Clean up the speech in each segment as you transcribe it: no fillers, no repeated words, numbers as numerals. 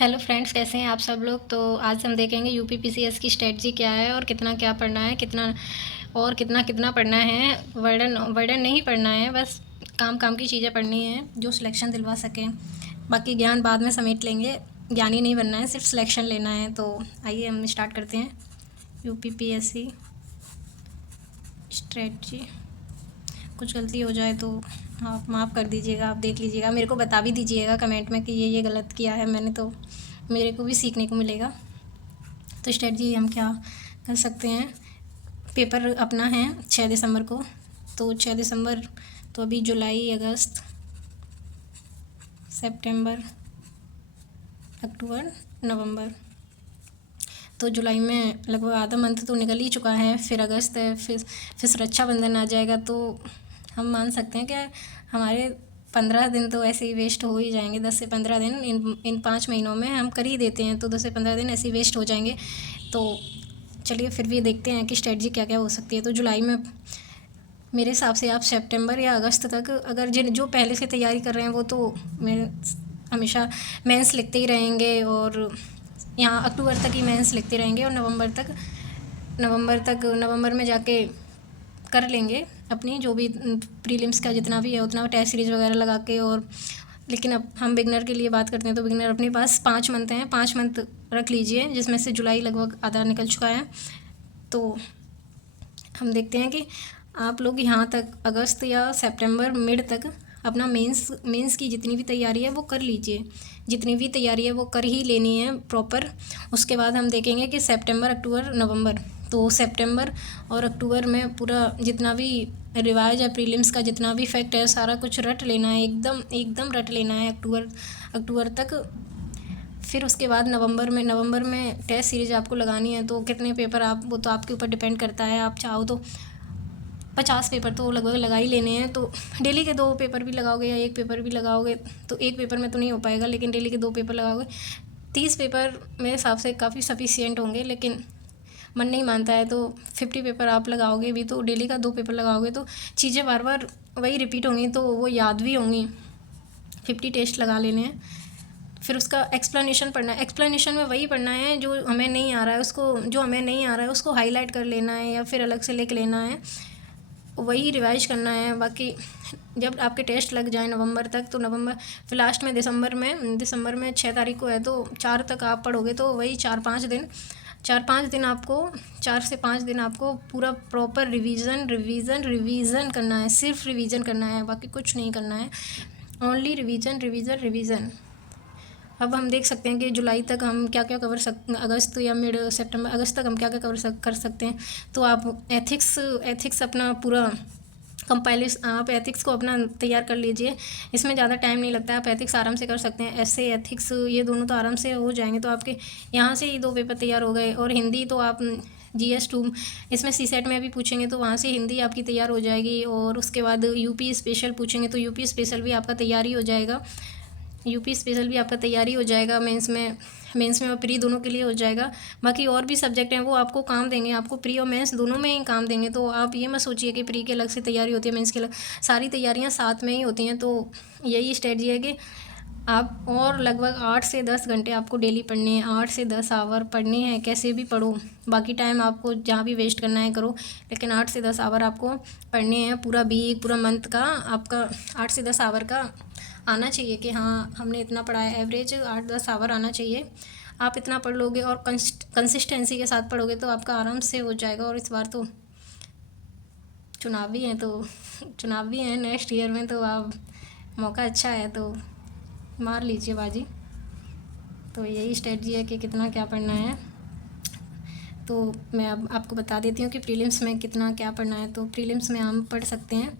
Hello friends, कैसे हैं आप सब लोग। तो आज हम देखेंगे यूपीपीसीएस की स्ट्रेटजी क्या है और कितना क्या पढ़ना है, कितना कितना पढ़ना है। वर्डन वर्डन नहीं पढ़ना है, बस काम काम की चीज़ें पढ़नी है जो सिलेक्शन दिलवा सकें। बाकी ज्ञान बाद में समेट लेंगे, ज्ञानी नहीं बनना है, सिर्फ सिलेक्शन लेना है। तो आइए हम स्टार्ट करते हैं। यूपीपीएससी स्ट्रेटजी, कुछ गलती हो जाए तो आप माफ़ कर दीजिएगा, आप देख लीजिएगा, मेरे को बता भी दीजिएगा कमेंट में कि ये गलत किया है मैंने, तो मेरे को भी सीखने को मिलेगा। तो स्ट्रेटजी हम क्या कर सकते हैं। पेपर अपना है 6 दिसंबर को, तो 6 दिसंबर, तो अभी जुलाई, अगस्त, सितंबर, अक्टूबर, नवंबर, तो जुलाई में लगभग आधा मंथ तो निकल ही चुका है। फिर अगस्त है, फिर रक्षाबंधन आ जाएगा। तो हम मान सकते हैं कि हमारे 15 दिन तो ऐसे ही वेस्ट हो ही जाएंगे। 10 से 15 दिन इन 5 महीनों में हम कर ही देते हैं, तो 10 से 15 दिन ऐसे ही वेस्ट हो जाएंगे। तो चलिए फिर भी देखते हैं कि स्ट्रेटजी क्या क्या हो सकती है। तो जुलाई में मेरे हिसाब से आप सितंबर या अगस्त तक, अगर जिन जो पहले से तैयारी कर रहे हैं वो तो मेरे हमेशा मेंस लिखते ही रहेंगे, और यहाँ अक्टूबर तक ही मेंस लिखते रहेंगे, और नवंबर में जाके कर लेंगे अपनी जो भी प्रीलिम्स का जितना भी है उतना टेस्ट सीरीज़ वगैरह लगा के। और लेकिन अब हम बिगनर के लिए बात करते हैं, तो बिगनर अपने पास 5 मंथ हैं, 5 मंथ रख लीजिए, जिसमें से जुलाई लगभग आधा निकल चुका है। तो हम देखते हैं कि आप लोग यहाँ तक अगस्त या सितंबर मिड तक अपना मेंस की जितनी भी तैयारी है वो कर लीजिए। जितनी भी तैयारी है वो कर ही लेनी है प्रॉपर। उसके बाद हम देखेंगे कि सितंबर, अक्टूबर, नवंबर, तो सितंबर और अक्टूबर में पूरा जितना भी रिवाइज है प्रीलिम्स का, जितना भी फैक्ट है, सारा कुछ रट लेना है, एकदम एकदम रट लेना है अक्टूबर तक। फिर उसके बाद नवंबर में टेस्ट सीरीज आपको लगानी है। तो कितने पेपर आप, वो तो आपके ऊपर डिपेंड करता है। आप चाहो तो 50 पेपर तो लगभग लगा ही लेने हैं। तो डेली के 2 पेपर भी लगाओगे या 1 पेपर भी लगाओगे, तो 1 पेपर में तो नहीं हो पाएगा, लेकिन डेली के 2 पेपर लगाओगे 30 पेपर मेरे हिसाब से काफ़ी सफिशियंट होंगे। लेकिन मन नहीं मानता है तो 50 पेपर आप लगाओगे भी, तो डेली का 2 पेपर लगाओगे तो चीज़ें बार बार वही रिपीट होंगी, तो वो याद भी होंगी। 50 टेस्ट लगा लेने हैं। फिर उसका एक्सप्लेनेशन पढ़ना है। एक्सप्लेनेशन में वही पढ़ना है जो हमें नहीं आ रहा है, उसको हाईलाइट कर लेना है या फिर अलग से लिख लेना है, वही रिवाइज करना है। बाकी जब आपके टेस्ट लग जाए नवंबर तक, तो फिर लास्ट में दिसंबर में 6 तारीख को है, तो 4 तक आप पढ़ोगे, तो वही 4-5 दिन आपको 4 से 5 दिन आपको पूरा प्रॉपर रिवीजन करना है। सिर्फ रिवीजन करना है, बाकी कुछ नहीं करना है, ओनली रिवीजन। अब हम देख सकते हैं कि जुलाई तक हम क्या क्या अगस्त या मिड सितंबर, अगस्त तक हम क्या क्या कर सकते हैं। तो आप एथिक्स अपना पूरा कंपाइलेशन, आप एथिक्स को अपना तैयार कर लीजिए। इसमें ज़्यादा टाइम नहीं लगता है, आप एथिक्स आराम से कर सकते हैं। ऐसे एथिक्स ये दोनों तो आराम से हो जाएंगे, तो आपके यहाँ से ही 2 पेपर तैयार हो गए। और हिंदी तो आप GS2, इसमें CSET में भी पूछेंगे तो वहाँ से हिंदी आपकी तैयार हो जाएगी। और उसके बाद यूपी स्पेशल पूछेंगे तो यूपी स्पेशल भी आपका तैयारी हो जाएगा। मेंस में और प्री दोनों के लिए हो जाएगा। बाकी और भी सब्जेक्ट हैं वो आपको काम देंगे, आपको प्री और मेंस दोनों में ही काम देंगे। तो आप ये मत सोचिए कि प्री की अलग से तैयारी होती है, मेंस की अलग, सारी तैयारियां साथ में ही होती हैं। तो यही स्ट्रेटजी है कि आप, और लगभग 8 से 10 घंटे आपको डेली पढ़ने हैं, 8 से 10 आवर पढ़ने हैं, कैसे भी पढ़ो। बाकी टाइम आपको जहाँ भी वेस्ट करना है करो, लेकिन 8 से 10 आवर आपको पढ़ने हैं। पूरा वीक, पूरा मंथ का आपका 8 से 10 आवर का आना चाहिए कि हाँ हमने इतना पढ़ा है। एवरेज 8-10 आवर आना चाहिए। आप इतना पढ़ लोगे और कंसिस्टेंसी के साथ पढ़ोगे तो आपका आराम से हो जाएगा। और इस बार तो चुनाव भी हैं, तो चुनाव भी हैं नेक्स्ट ईयर में, तो आप, मौका अच्छा है तो मार लीजिए बाजी। तो यही स्ट्रेटजी है कि कितना क्या पढ़ना है। तो मैं अब आपको बता देती हूँ कि प्रीलिम्स में कितना क्या पढ़ना है। तो प्रीलिम्स में हम पढ़ सकते हैं,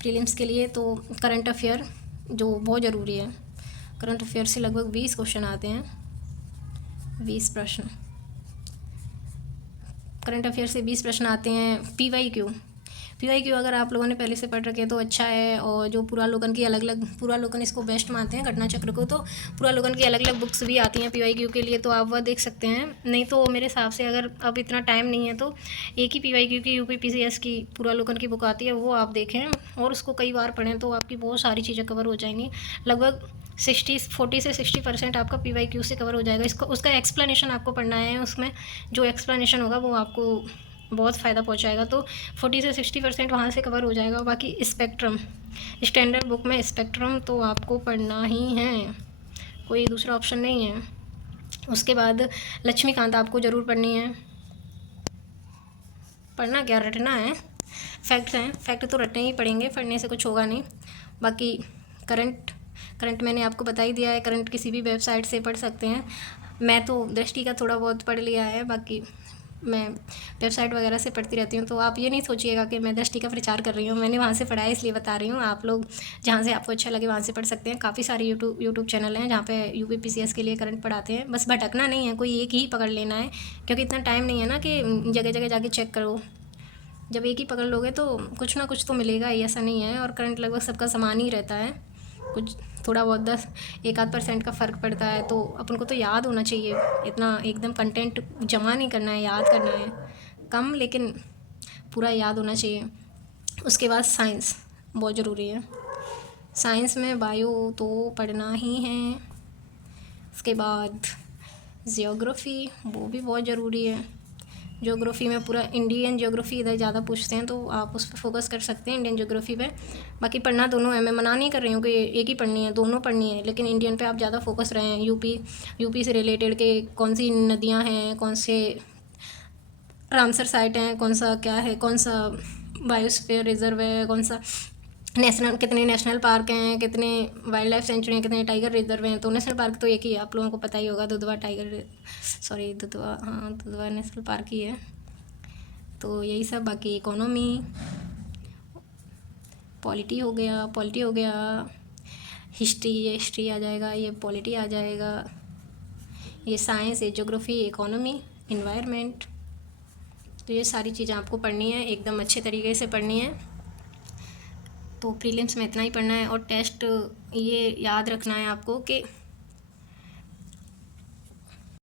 प्रीलिम्स के लिए तो करंट अफेयर जो बहुत ज़रूरी है। करंट अफेयर से लगभग 20 क्वेश्चन आते हैं, 20 प्रश्न। करंट अफेयर से 20 प्रश्न आते हैं। पीवाई क्यू अगर आप लोगों ने पहले से पढ़ रखे तो अच्छा है। और जो पुरालोकन की पुरालोकन इसको बेस्ट मानते हैं, घटना चक्र को, तो पुरालोकन की अलग अलग बुक्स भी आती हैं पीवाई क्यू के लिए, तो आप वह देख सकते हैं। नहीं तो मेरे हिसाब से अगर अब इतना टाइम नहीं है तो एक ही पीवाई क्यू की यूपीपीसीएस की पुरालोकन की बुक आती है, वो आप देखें और उसको कई बार पढ़ें, तो आपकी बहुत सारी चीज़ें कवर हो जाएंगी। लगभग 40 से 60% आपका PYQ से कवर हो जाएगा। इसको उसका एक्सप्लेनेशन आपको पढ़ना है, उसमें जो एक्सप्लेनेशन होगा वो आपको बहुत फ़ायदा पहुंचाएगा। तो 40 से 60% वहाँ से कवर हो जाएगा। बाकी स्पेक्ट्रम, स्टैंडर्ड बुक में स्पेक्ट्रम तो आपको पढ़ना ही है, कोई दूसरा ऑप्शन नहीं है। उसके बाद लक्ष्मीकांत आपको ज़रूर पढ़नी है। पढ़ना क्या, रटना है, फैक्ट्स हैं, फैक्ट तो रटने ही पड़ेंगे, पढ़ने से कुछ होगा नहीं। बाकी करंट मैंने आपको बता ही दिया है, करंट किसी भी वेबसाइट से पढ़ सकते हैं। मैं तो दृष्टि का थोड़ा बहुत पढ़ लिया है, बाकी मैं वेबसाइट वगैरह से पढ़ती रहती हूँ। तो आप ये नहीं सोचिएगा कि मैं दृष्टि का प्रचार कर रही हूँ, मैंने वहाँ से पढ़ा है इसलिए बता रही हूँ। आप लोग जहाँ से आपको अच्छा लगे वहाँ से पढ़ सकते हैं। काफ़ी सारे यूट्यूब चैनल हैं जहाँ पे UPPCS के लिए करंट पढ़ाते हैं। बस भटकना नहीं है, कोई एक ही पकड़ लेना है, क्योंकि इतना टाइम नहीं है ना कि जगह जगह जाके चेक करो। जब एक ही पकड़ लोगे तो कुछ ना कुछ तो मिलेगा ही, ऐसा नहीं है। और करंट लगभग सबका समान ही रहता है, कुछ थोड़ा बहुत 1-8% का फ़र्क पड़ता है। तो अपन को तो याद होना चाहिए, इतना एकदम कंटेंट जमा नहीं करना है, याद करना है कम, लेकिन पूरा याद होना चाहिए। उसके बाद साइंस बहुत ज़रूरी है, साइंस में बायो तो पढ़ना ही है। उसके बाद जियोग्राफ़ी, वो भी बहुत ज़रूरी है। ज्योग्राफ़ी में पूरा इंडियन ज्योग्राफ़ी इधर ज़्यादा पूछते हैं, तो आप उस पर फोकस कर सकते हैं, इंडियन ज्योग्राफ़ी पे। बाकी पढ़ना दोनों है, मैं मना नहीं कर रही हूँ कि एक ही पढ़नी है, दोनों पढ़नी है, लेकिन इंडियन पे आप ज़्यादा फोकस रहें। यूपी से रिलेटेड के कौन सी नदियाँ हैं, कौन से रामसर साइट हैं, कौन सा क्या है, कौन सा बायोस्फीयर रिजर्व है, कौन सा कितने नेशनल पार्क हैं, कितने वाइल्ड लाइफ सेंचुरी हैं, कितने टाइगर रिजर्व हैं। तो नेशनल पार्क तो एक ही है, आप लोगों को पता ही होगा, दुधवा नेशनल पार्क ही है। तो यही सब। बाकी इकोनॉमी, पॉलिटी हो गया, हिस्ट्री आ जाएगा, ये पॉलिटी आ जाएगा, ये साइंस, ये ज्योग्राफी, इकोनॉमी, इन्वायरमेंट। तो ये सारी चीज़ें आपको पढ़नी है, एकदम अच्छे तरीके से पढ़नी है। तो प्रीलिम्स में इतना ही पढ़ना है। और टेस्ट ये याद रखना है आपको कि